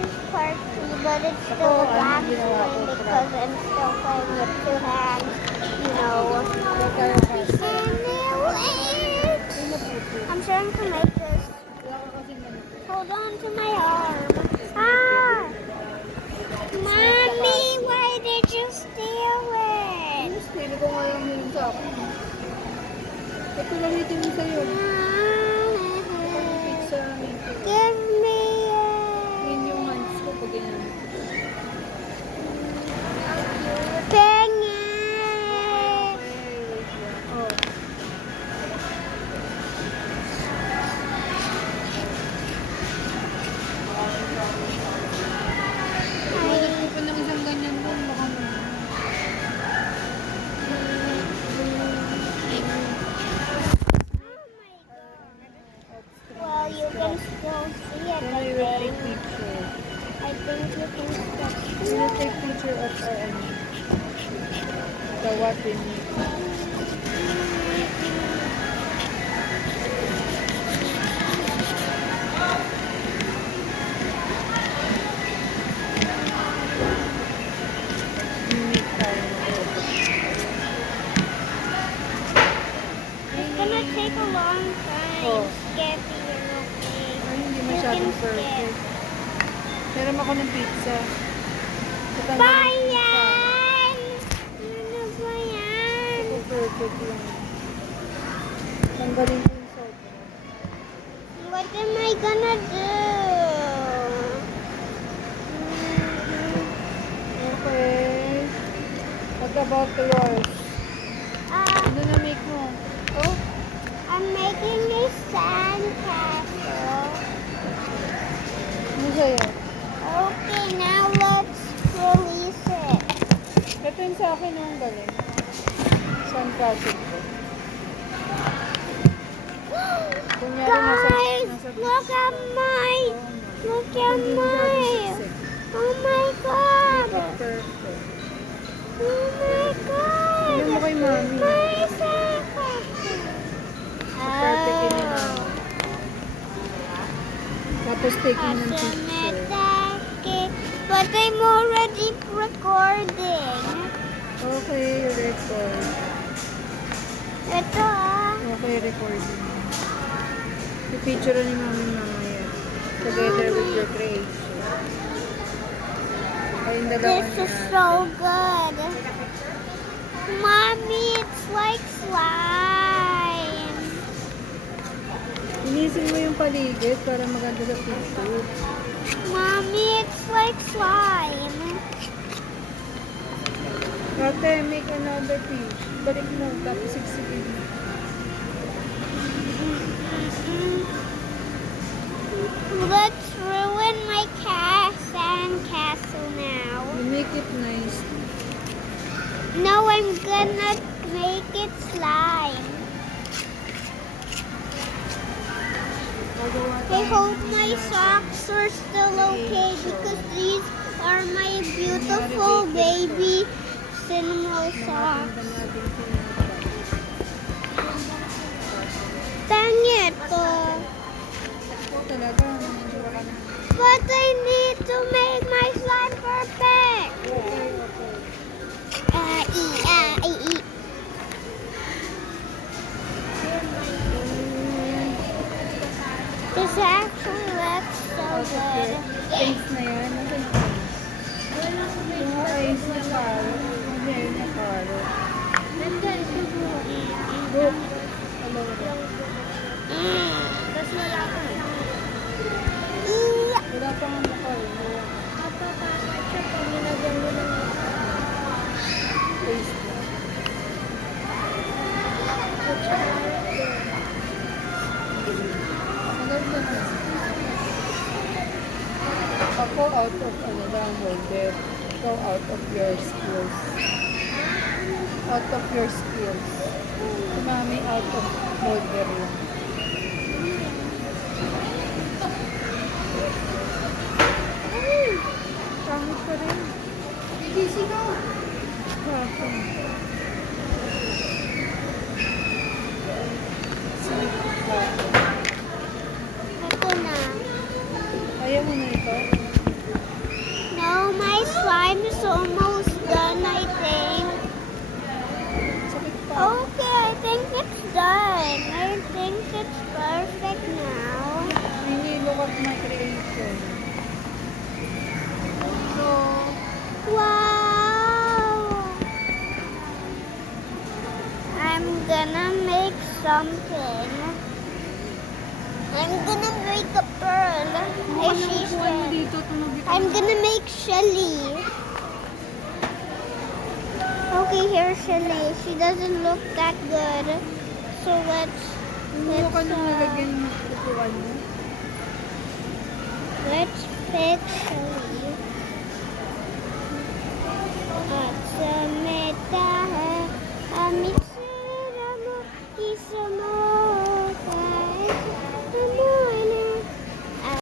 is part 2, but it's still a black screen because I'm still playing with two hands, you know. Anyways, I'm trying to make this. Hold on to my arm. Ah! Mommy, why did you steal it? Hindi ko nga lang yun sa akin. Ito lang itin mo sa'yo. Pizza. Give me Yun yung hands ko pag ganyan. Dang it! Oh. Pagod ko pa ng isang ganyan doon. Baka mo. Well, you can still see it, Then I we will take think. picture. I think you can still We see will it. take picture of our the what we need. It's gonna take a long time. Oh. Skeppy, you're okay. Ay, hindi You masyadong can perfect. Meron ako ng pizza. skip. Bayan! Ano ba yan? Ito perfect lang. Tanggalin ko yung sobra. What am I gonna do? Okay. What about yours? Ano na make mo? Oh? I'm making a sandcastle. Ano sa'yo? Okay, now let's release it. Ito yung sa akin yung galing. Sandcastle ko. Kunyari Guys, nasa look beach at ka. my, look at Hindi my, masyadong siksik. oh my god, Perfect. oh my god, Tingnan mo kay mami. my sandcastle. Perfect yun yun, mami. Tapos taking ng picture. But I'm already recording. Okay, record. Ito Okay, recording. I-picture ni mami mamaya. Together with your creation. Kayong dalawa This is niya. so good. Mommy, it's like slime. Inisin mo yung paligid para maganda sa picture. Mommy, it's like slime. Ate, make another piece. Balik mo, tapos sigsigin mo. Let's ruin my sandcastle now. You make it nice. No, I'm gonna make it slime. I hope my socks are still okay because these are my beautiful baby cinema socks. Dang it! Talaga, nandiyo ka na. But I need to make my slime perfect. Okay. This actually looks so good. Face na yan. Nasaan yung face? Yung eyes na paro. Yung hair na paro. Look. Hello. Tapos wala pa. Wala pa nga mukha eh. Mapapakot siya pag nilagyan mo ng Face na. Maganda na. Ako out of ano lang, holder. Go out of your skills. Out of your skills. Si mami out of holder lang. Ay! Pangit pa rin. Gising ka. Hapon. Ito na. Ayaw mo na ito? almost done, I think. Sakit pa. Okay, I think it's done. I think it's perfect now. Really, look at my creation. So, Wow! I'm gonna make something. I'm gonna make a pearl. ano As she upuan mo said. dito? Tunog ito. I'm gonna make Shelly. Okay, here's Shelly. She doesn't look that good. So Ano ka nung nalagyan mo upuan mo? let's fix Shelly.